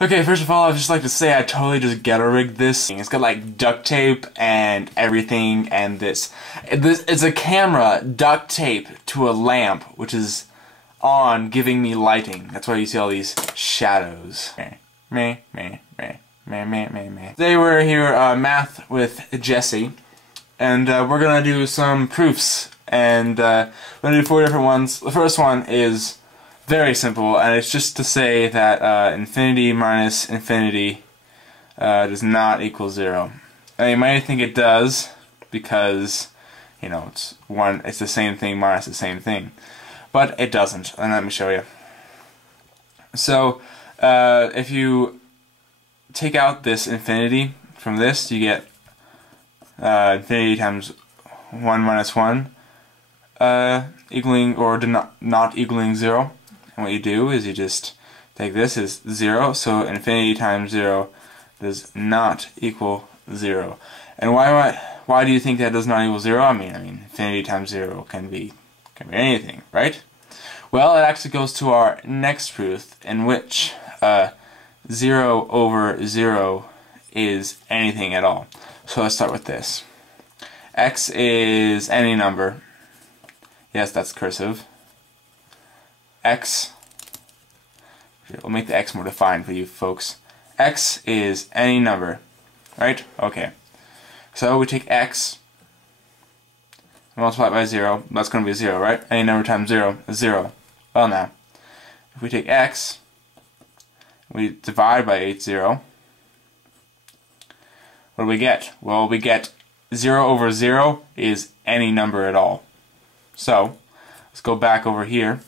Okay, first of all, I'd just like to say I totally just ghetto-rigged this. It's got like duct tape and everything, and it's a camera duct tape to a lamp, which is on, giving me lighting. That's why you see all these shadows. Meh. Today we're here math with Jesse, and we're gonna do some proofs, and we're gonna do 4 different ones. The first one is very simple, and it's just to say that infinity minus infinity does not equal 0. And you might think it does because, you know, it's the same thing minus the same thing, but it doesn't. And let me show you. So if you take out this infinity from this, you get infinity times 1 minus 1 equaling or not equaling 0. And what you do is you just take this as 0, so infinity times 0 does not equal 0. And why do you think that does not equal 0? I mean infinity times 0 can be anything, right? Well, it actually goes to our next proof, in which 0 over 0 is anything at all. So let's start with this. X is any number. Yes, that's cursive. X, we'll make the X more defined for you folks. X is any number, right? Okay. So we take X, multiply it by 0, that's going to be 0, right? Any number times 0 is 0. Well now, if we take X, we divide by 80, what do we get? Well, we get 0 over 0 is any number at all. So, let's go back over here,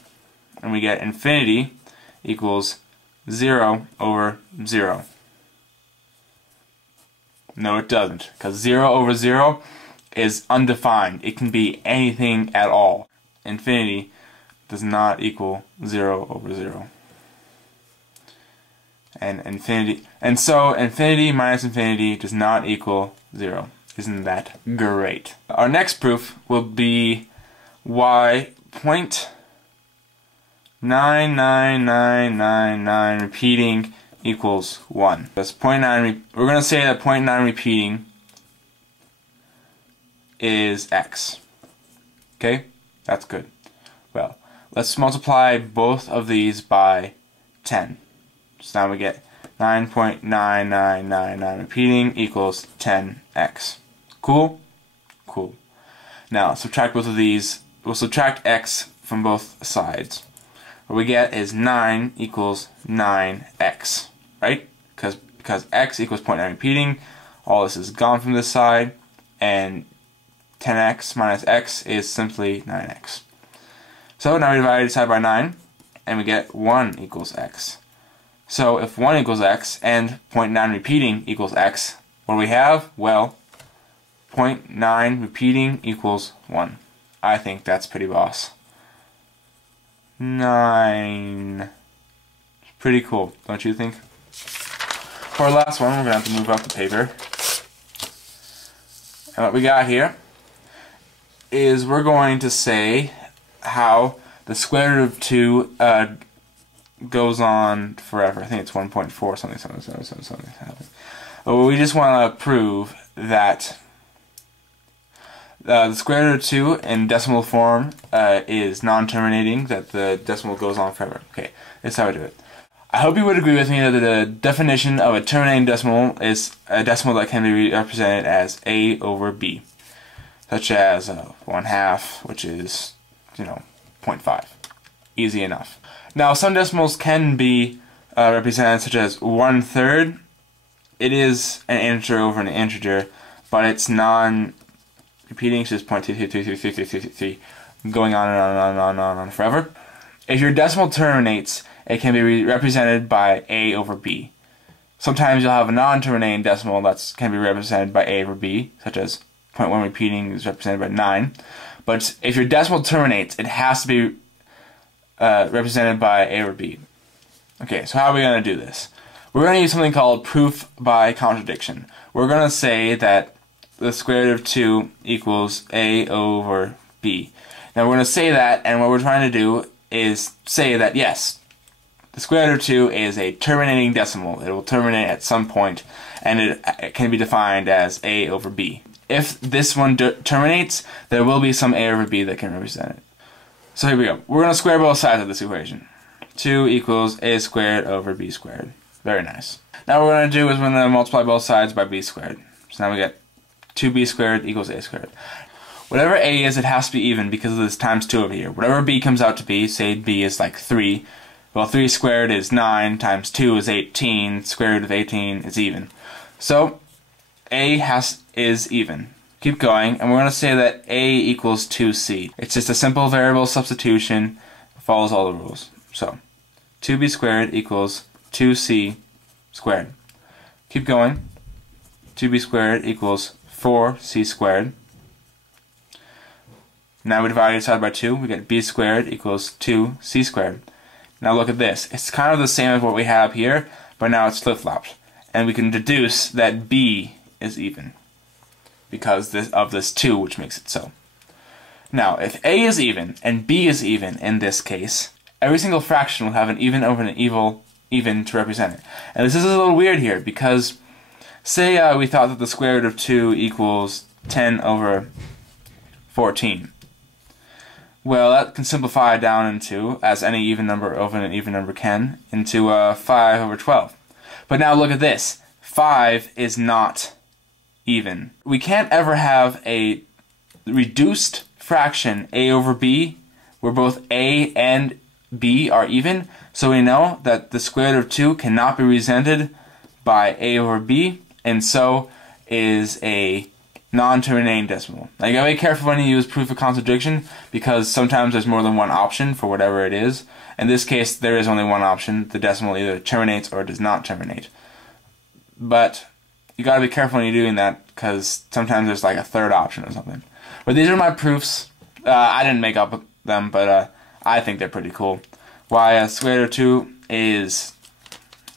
and we get infinity equals 0 over 0. No, it doesn't, because 0 over 0 is undefined. It can be anything at all. Infinity does not equal 0 over 0. And so infinity minus infinity does not equal 0. Isn't that great? Our next proof will be y 0.99999 repeating equals 1. That's 0.9. We're going to say that 0.9 repeating is x. Okay? That's good. Well, let's multiply both of these by 10. So now we get 9.9999 repeating equals 10x. Cool? Cool. Now, subtract both of these. We'll subtract x from both sides. What we get is 9 equals 9x, right? Because x equals 0.9 repeating, all this is gone from this side, and 10x minus x is simply 9x. So now we divide each side by 9, and we get 1 equals x. So if 1 equals x and 0.9 repeating equals x, what do we have? Well, 0.9 repeating equals 1. I think that's pretty boss. 9. Pretty cool, don't you think? For our last one, we're going to have to move up the paper. And what we got here is we're going to say how the square root of 2 goes on forever. I think it's 1.4 something. But we just want to prove that the square root of 2 in decimal form is non-terminating, that the decimal goes on forever. Okay, that's how we do it. I hope you would agree with me that the definition of a terminating decimal is a decimal that can be represented as a over b, such as 1/2, which is, you know, 0.5. Easy enough. Now, some decimals can be represented, such as 1/3. It is an integer over an integer, but it's non-repeating, so it's 0.2333333, going on and on forever. If your decimal terminates, it can be represented by a over b. Sometimes you'll have a non-terminating decimal that can be represented by a over b, such as 0.1 repeating is represented by 9. But if your decimal terminates, it has to be represented by a over b. Okay, so how are we going to do this? We're going to use something called proof by contradiction. We're going to say that the square root of 2 equals a over b. Now we're going to say that, and what we're trying to do is say that yes, the the square root of 2 is a terminating decimal. It will terminate at some point, and it can be defined as a over b. If this one terminates, there will be some a over b that can represent it. So here we go. We're going to square both sides of this equation. 2 equals a squared over b squared. Very nice. Now what we're going to do is we're going to multiply both sides by b squared. So now we get 2b squared equals a squared. Whatever a is, it has to be even because of this times 2 over here. Whatever b comes out to be, say b is like 3, well 3 squared is 9, times 2 is 18, square root of 18 is even. So a is even. Keep going, and we're going to say that a equals 2c. It's just a simple variable substitution, follows all the rules. So 2b squared equals 2c squared. Keep going. 2b squared equals 4c squared. Now we divide each side by 2. We get b squared equals 2c squared. Now look at this. It's kind of the same as what we have here, but now it's flip-flopped. And we can deduce that b is even because of this 2, which makes it so. Now, if a is even and b is even in this case, every single fraction will have an even over an even to represent it. And this is a little weird here because say we thought that the square root of 2 equals 10 over 14. Well, that can simplify down into, as any even number over an even number can, into 5 over 12. But now look at this. 5 is not even. We can't ever have a reduced fraction a over b where both a and b are even, so we know that the square root of 2 cannot be represented by a over b, and so is a non-terminating decimal. Now you gotta be careful when you use proof of contradiction because sometimes there's more than one option for whatever it is. In this case, there is only one option. The decimal either terminates or does not terminate. But you gotta be careful when you're doing that because sometimes there's like a third option or something. But these are my proofs. I didn't make up them, but I think they're pretty cool. Why square root of 2 is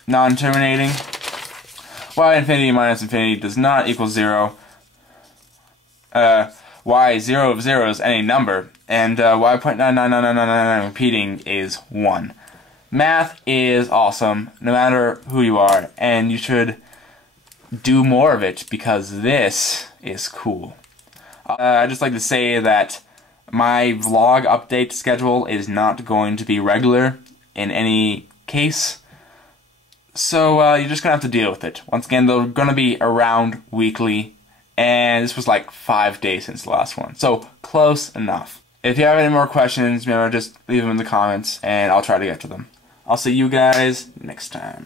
non-terminating. Why infinity minus infinity does not equal 0. Why 0 of 0 is any number, and why 0.99999 repeating is 1. Math is awesome, no matter who you are, and you should do more of it because this is cool. I'd just like to say that my vlog update schedule is not going to be regular in any case, so you're just going to have to deal with it. Once again, they're going to be around weekly, and this was like 5 days since the last one, so close enough. If you have any more questions, remember just leave them in the comments and I'll try to get to them. I'll see you guys next time.